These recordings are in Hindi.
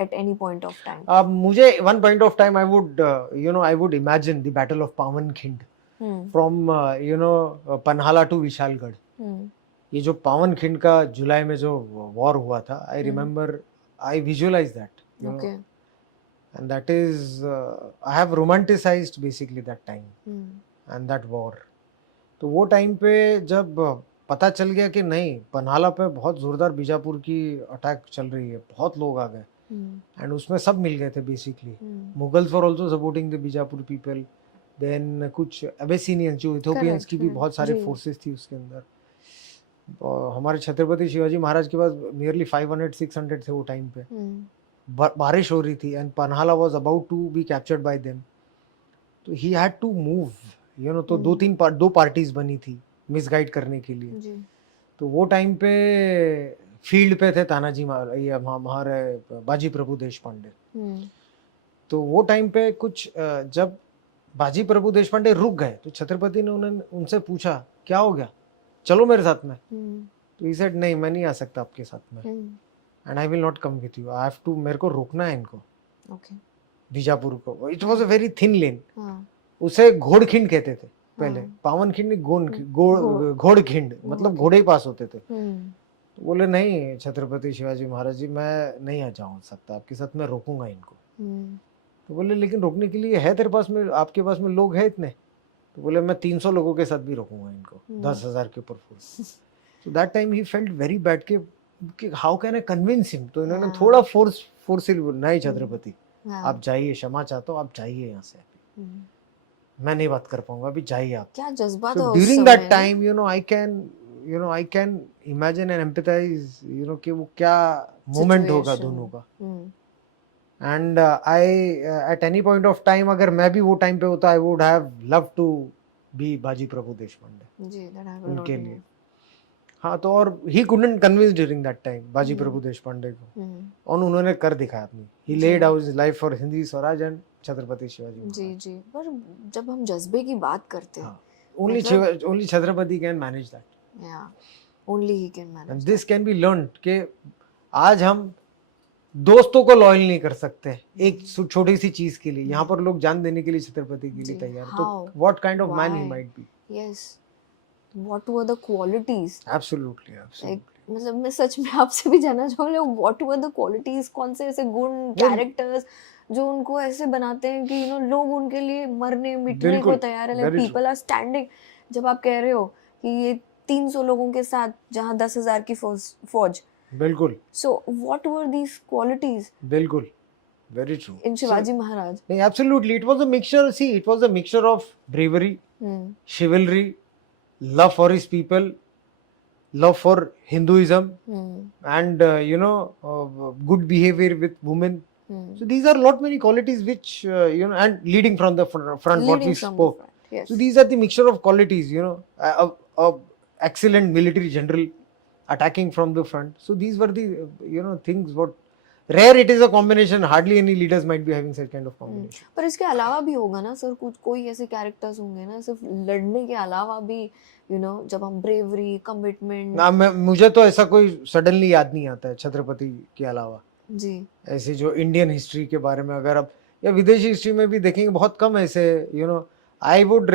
at any point of time? मुझे one point of time I would imagine the battle of Pawankhand from Panhala to Vishalgarh. ये जो पावनखिंड का जुलाई में जो वॉर हुआ था, I remember, I visualise that, Okay. and that is I have romanticized basically that time and that war. तो वो टाइम पे जब पता चल गया कि नहीं, पन्हाला पे बहुत जोरदार बीजापुर की अटैक चल रही है, बहुत लोग आ गए, एंड उसमें सब मिल गए थे basically. Mughals were also supporting the Bijapur people, then कुछ अबेसिनियंस जो इथियोपियंस की भी बहुत सारे फोर्सेस थी उसके अंदर. हमारे छत्रपति शिवाजी महाराज के पास नियरली 500-600 थे वो टाइम पे. बारिश हो रही थी and Panhala was about to be captured by them, तो ही हैड टू मूव, तो दो पार्टीज बनी थी मिसगाइड करने के लिए. तो वो टाइम पे फील्ड पे थे तानाजी हमारे बाजी प्रभु देशपांडे. तो वो टाइम पे कुछ जब बाजी प्रभु देशपांडे रुक गए तो छत्रपति ने उनसे पूछा क्या हो गया, चलो मेरे साथ में. तो ही सेड नहीं, मैं नहीं आ सकता आपके साथ में, and I will not come with you, I have to, मेरे को रोकना है इनको, बीजापुर को. It was a very thin lane. उसे घोड़खिंड कहते थे पहले, पावनखिंड नहीं, घोड़खिंड, मतलब घोड़े ही पास होते थे. तो बोले नहीं छत्रपति शिवाजी महाराज जी, मैं नहीं आ जाऊँ सकता आपके साथ, मैं रोकूंगा इनको. तो बोले लेकिन रोकने के लिए है तेरे पास में, आपके पास में लोग हैं इतने? तो बोले मैं 300 लोगों के साथ भी रोकूंगा इनको, 10,000 के ऊपर फोर्स. सो दैट टाइम ही फेल्ट वेरी बैड कि how can I convince him. तो इन्होंने थोड़ा फोर्सफुल बोला, नहीं छत्रपति आप जाइए, क्षमा चाहता हूँ, आप जाइए यहाँ से, मैं नहीं बात कर पाऊंगा, अभी जाइए आप. क्या जज्बा था during that time I can imagine and empathize कि वो क्या मोमेंट होगा दोनों का. And I at any point of time अगर मैं भी वो टाइम पे होता, I would have love to be Baji Prabhu Deshpande उनके लिए. हाँ, तो और he couldn't convince during that time Baji Prabhu Deshpande को, और उन्होंने कर दिखाया अपनी. He laid out his life for Hindavi Swaraj and Chhatrapati Shivaji. जी. पर जब हम जज्बे की बात करते हैं, only Chhatrapati can manage that. Only he can manage. And this can be learned कि आज हम दोस्तों को लॉयल नहीं कर सकते एक छोटी सी चीज के लिए. यहाँ पर लोग जान देने के लिए छत्रपति के लिए तैयार. तो what kind of man he might be. Yes, what were the qualities. Absolutely. मतलब मैं सच में आपसे भी जानना चाहूंगी, व्हाट वर द क्वालिटीज, कौन से ऐसे गुण, कैरेक्टर्स जो उनको ऐसे बनाते हैं कि लोग उनके लिए मरने मिटने को तैयार है. People are standing. जब आप कह रहे हो कि ये 300 लोगों के साथ जहाँ 10,000 की फौज. बिल्कुल. So what were these qualities? बिल्कुल, very true. In Shivaji Maharaj. नहीं, absolutely. It was a mixture. See, it was a mixture of bravery, chivalry, love for his people, love for Hinduism, and good behavior with women. So these are lot many qualities which and leading from the front, what we spoke. Yes. So these are the mixture of qualities. A excellent military general attacking from the front. So these were the things what rare it is a combination. Hardly any leaders might be having such kind of combination. पर इसके अलावा भी होगा ना सर, कुछ कोई ऐसे कैरेक्टर्स होंगे ना, सिर्फ लड़ने के अलावा भी जब हम ब्रेवरी, कमिटमेंट. ना, मुझे तो ऐसा कोई सडनली याद नहीं आता है छत्रपति के अलावा जी. ऐसे जो इंडियन हिस्ट्री के बारे में अगर आप या विदेशी हिस्ट्री में भी देखेंगे, बहुत कम ऐसे. आई वुड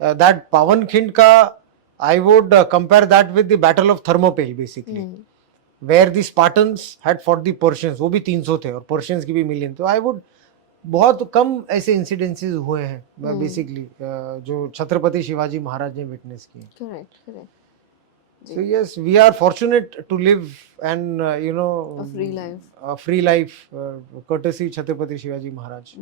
दैट पावनखिंड का I would compare that with the Battle of Thermopylae basically, where the Spartans had fought the Persians. वो भी 300 थे और Persians की भी मिलियन. तो I would बहुत कम ऐसे इंसिडेंसेस हुए हैं बेसिकली जो छत्रपति शिवाजी महाराज ने विटनेस किए. Correct. So yes, we are fortunate to live and a free life courtesy Chhatrapati Shivaji Maharaj.